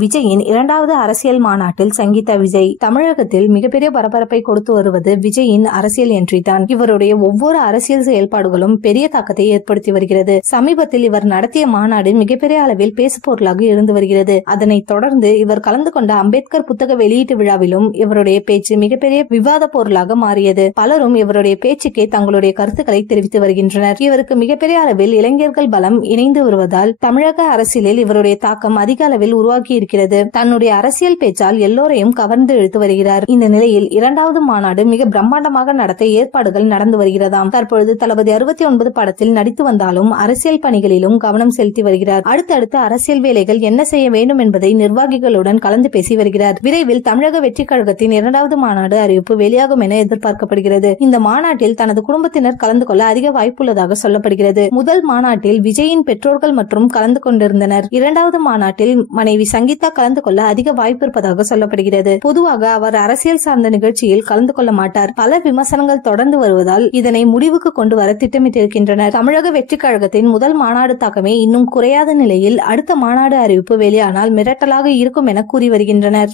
விஜயின் இரண்டாவது அரசியல் மாநாட்டில் சங்கீதா விஜய். தமிழகத்தில் மிகப்பெரிய பரபரப்பை கொடுத்து வருவது விஜயின் அரசியல் என்ட்ரி தான். இவருடைய ஒவ்வொரு அரசியல் செயல்பாடுகளும் பெரிய தாக்கத்தை ஏற்படுத்தி வருகிறது. சமீபத்தில் இவர் நடத்திய மாநாடு மிகப்பெரிய அளவில் பேசுபொருளாக இருந்து வருகிறது. அதனைத் தொடர்ந்து இவர் கலந்து கொண்ட அம்பேத்கர் புத்தக வெளியீட்டு விழாவிலும் இவருடைய பேச்சு மிகப்பெரிய விவாத பொருளாக மாறியது. பலரும் இவருடைய பேச்சுக்கே தங்களுடைய கருத்துக்களை தெரிவித்து வருகின்றனர். இவருக்கு மிகப்பெரிய அளவில் இளைஞர்கள் பலம் இணைந்து வருவதால் தமிழக அரசியலில் இவருடைய தாக்கம் அதிக அளவில் உருவாக்கி இருக்கிறது. தன்னுடைய அரசியல் பேச்சால் எல்லோரையும் கவர்ந்து இழுத்து வருகிறார். இந்த நிலையில் இரண்டாவது மாநாடு மிக பிரம்மாண்டமாக நடத்த ஏற்பாடுகள் நடந்து வருகிறதாம். தற்பொழுது தளபதி 69 படத்தில் நடித்து வந்தாலும் அரசியல் பணிகளிலும் கவனம் செலுத்தி வருகிறார். அடுத்தடுத்த அரசியல் வேலைகள் என்ன செய்ய வேண்டும் என்பதை நிர்வாகிகளுடன் கலந்து பேசி வருகிறார். விரைவில் தமிழக வெற்றி கழகத்தின் இரண்டாவது மாநாடு அறிவிப்பு வெளியாகும் என எதிர்பார்க்கப்படுகிறது. இந்த மாநாட்டில் தனது குடும்பத்தினர் கலந்து கொள்ள அதிக வாய்ப்புள்ளதாக சொல்லப்படுகிறது. முதல் மாநாட்டில் விஜயின் பெற்றோர்கள் மற்றும் கலந்து கொண்டிருந்தனர். இரண்டாவது மாநாட்டில் மனைவி சங்கீதா கலந்து கொள்ள அதிக வாய்ப்பு இருப்பதாக சொல்லப்படுகிறது. பொதுவாக அவர் அரசியல் சார்ந்த நிகழ்ச்சியில் கலந்து கொள்ள மாட்டார். பல விமர்சனங்கள் தொடர்ந்து வருவதால் இதனை முடிவுக்கு கொண்டு வர திட்டமிட்டிருக்கின்றனர். தமிழக வெற்றி கழகத்தின் முதல் மாநாடு தாக்கமே இன்னும் குறையாத நிலையில் அடுத்த மாநாடு அறிவிப்பு வெளியானால் மிரட்டலாக இருக்கும் என கூறி வருகின்றனர்.